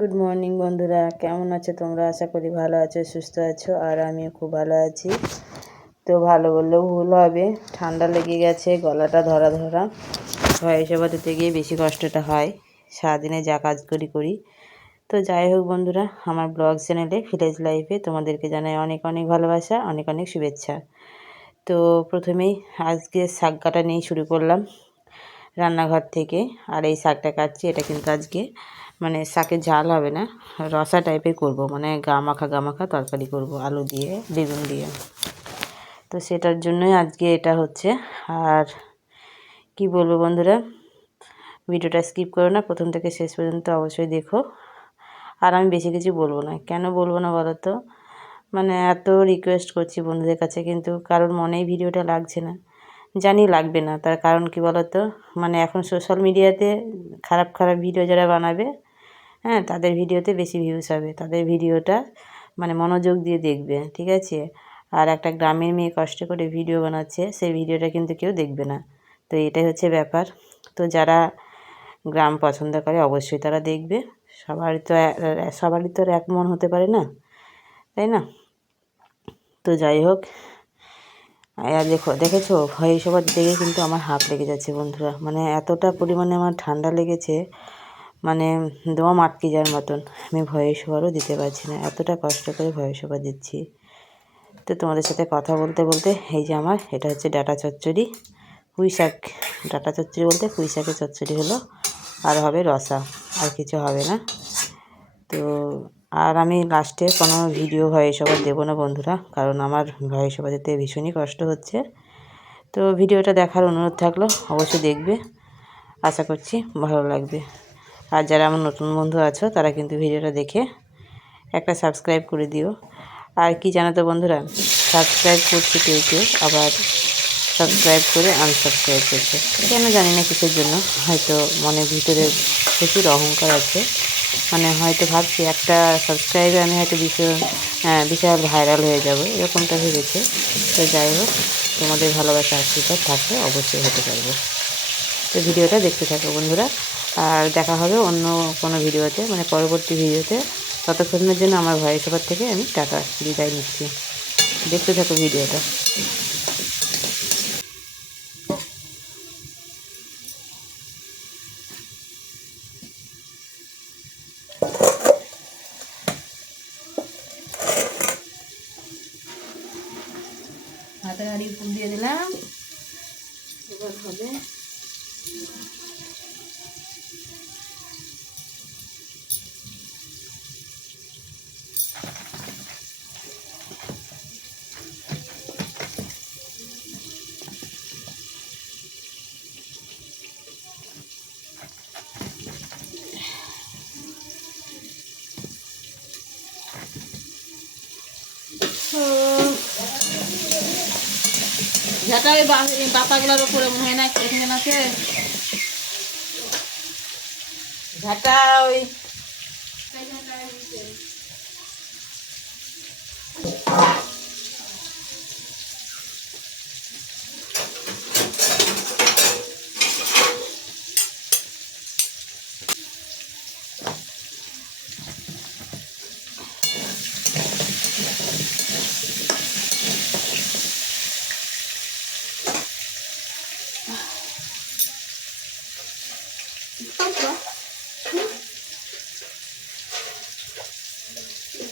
Good morning বন্ধুরা, কেমন আছো তোমরা? আশা করি ভালো আছো, সুস্থ আছো। আর আমিও খুব ভালো আছি। তো ভালো বললেও ভুল হবে, ঠান্ডা লেগে গেছে, গলাটা ধরা ধরা। ভয়েসে দিতে গিয়ে বেশি কষ্টটা হয়, সারাদিনে যা কাজ করি। তো যাই হোক বন্ধুরা, আমার ব্লগ চ্যানেলে ভিলেজ লাইফে তোমাদেরকে জানাই অনেক অনেক ভালোবাসা, অনেক অনেক শুভেচ্ছা। তো প্রথমেই আজকে শাক কাটা নিয়ে শুরু করলাম রান্নাঘর থেকে। আর এই শাকটা কাটছি, এটা কিন্তু আজকে মানে শাকের ঝাল হবে না, রসা টাইপের করব, মানে গা মাখা তরকারি করব আলু দিয়ে বেগুন দিয়ে। তো সেটার জন্যই আজকে এটা হচ্ছে। আর কি বলবো বন্ধুরা, ভিডিওটা স্কিপ করো না, প্রথম থেকে শেষ পর্যন্ত অবশ্যই দেখো। আর আমি বেশি কিছু বলবো না, কেন বলবো না বলো তো, মানে এত রিকোয়েস্ট করছি বন্ধুদের কাছে, কিন্তু কারোর মনেই ভিডিওটা লাগছে না। জানি লাগবে না, তার কারণ কি বলো তো, মানে এখন সোশ্যাল মিডিয়াতে খারাপ খারাপ ভিডিও যারা বানাবে, হ্যাঁ, তাদের ভিডিওতে বেশি ভিউজ হবে, তাদের ভিডিওটা মানে মনোযোগ দিয়ে দেখবে, ঠিক আছে। আর একটা গ্রামের মেয়ে কষ্ট করে ভিডিও বানাচ্ছে, সেই ভিডিওটা কিন্তু কেউ দেখবে না। তো এটাই হচ্ছে ব্যাপার। তো যারা গ্রাম পছন্দ করে অবশ্যই তারা দেখবে। সবারই তো আর এক মন হতে পারে না, তাই না? তো যাই হোক, দেখেছো ভয়ে সবার দেখে কিন্তু আমার হাঁপ লেগে যাচ্ছে বন্ধুরা, মানে এতটা পরিমাণে আমার ঠান্ডা লেগেছে, মানে দম আটকে যাওয়ার মতন। আমি ভয়েস ওভারও দিতে পারছি না, এতটা কষ্ট করে ভয়েস ওভার দিচ্ছি। তো তোমাদের সাথে কথা বলতে বলতে এই যে আমার এটা হচ্ছে ডাঁটা চচ্চড়ি, পুঁই শাক। ডাঁটা চচ্চড়ি বলতে পুঁই শাকের চচ্চড়ি হলো, আর হবে রসা, আর কিছু হবে না। তো আর আমি লাস্টে কোনো ভিডিও ভয়েস ওভার দেবো না বন্ধুরা, কারণ আমার ভয়েস ওভার দিতে ভীষণই কষ্ট হচ্ছে। তো ভিডিওটা দেখার অনুরোধ থাকলো, অবশ্যই দেখবে, আশা করছি ভালো লাগবে। আর যারা আমার নতুন বন্ধু আছো তারা কিন্তু ভিডিওটা দেখে একটা সাবস্ক্রাইব করে দিও। আর কি জানো তো বন্ধুরা, সাবস্ক্রাইব করছে কেউ কেউ, আবার সাবস্ক্রাইব করে আনসাবস্ক্রাইব করছে, কেন জানি না কিসের জন্য। হয়তো মনের ভিতরে প্রচুর অহংকার আছে, মানে হয়তো ভাবছি একটা সাবস্ক্রাইবে আমি হয়তো বিশাল ভাইরাল হয়ে যাব, এরকমটা ভেবেছে। তো যাই হোক, তোমাদের ভালোবাসা আশীর্বাদ থাকলে অবশ্যই হতে পারবো। তো ভিডিওটা দেখতে থাকো বন্ধুরা, আর দেখা হবে অন্য কোনো ভিডিওতে, মানে পরবর্তী ভিডিওতে। ততক্ষণের জন্য আমার ভয়েস ওভার থেকে আমি টাটা বিদায় নিচ্ছি। দেখতে থাকো ভিডিওটা। হাতে গাড়ি ফুল দিয়ে দিলাম, এবার হবে ঝাঁটা ওই পাতাগুলোর উপরে মনে হয় না, এখানে আছে ঝাঁটা ওই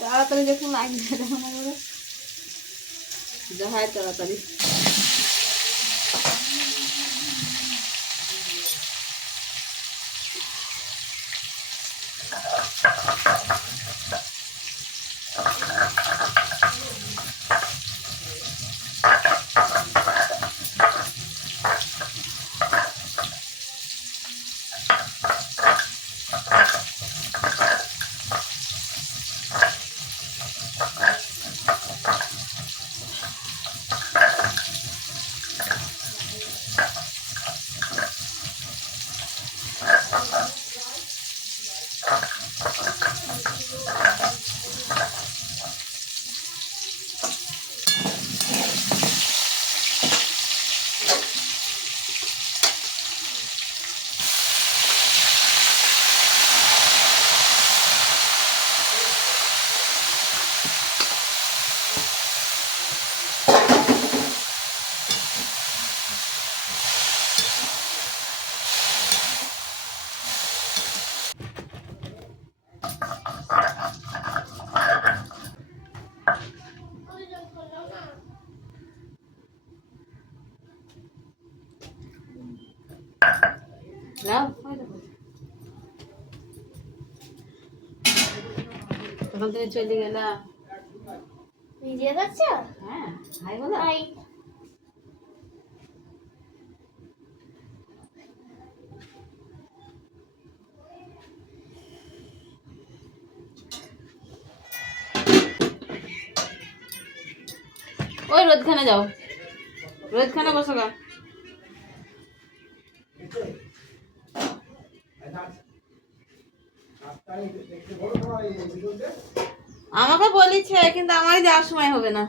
তাড়াতাড়ি দেখুন লাগবে, যা হয় তাড়াতাড়ি। তখন তুমি চলে গেলা। ভিডিও করছো? হ্যাঁ, হাই বলো। হাই। ওই রোদখানে যাও, রোদখানে বসো গা। আমাকে বলেছে কিন্তু আমারই যাওয়ার সময় হবে না।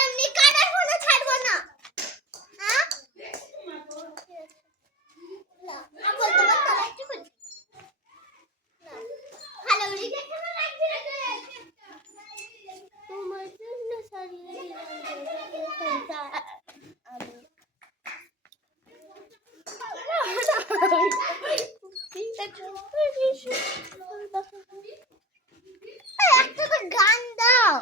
এমনি কাটার ফোনে ছাড়বো না। হ্যাঁ? না, আর বলতে পারতো না, একটু বলছি। না, ভালো করে দেখে না রাখবি না তুই। তোমার জন্য সারিয়ে দিলাম আমি। একটা তো গান দাও।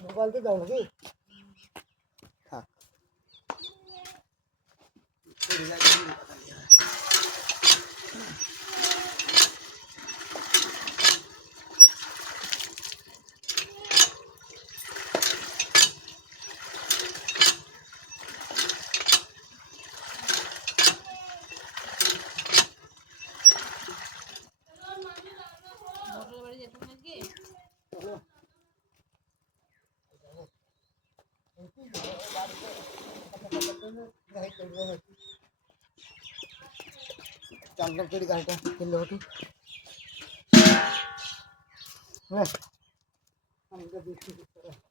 মোবাইলটা দাও নাকি? থাক। চালনা করে গাড়িটা কিনলে হতো। হ্যাঁ, আমাকে 20 টাকা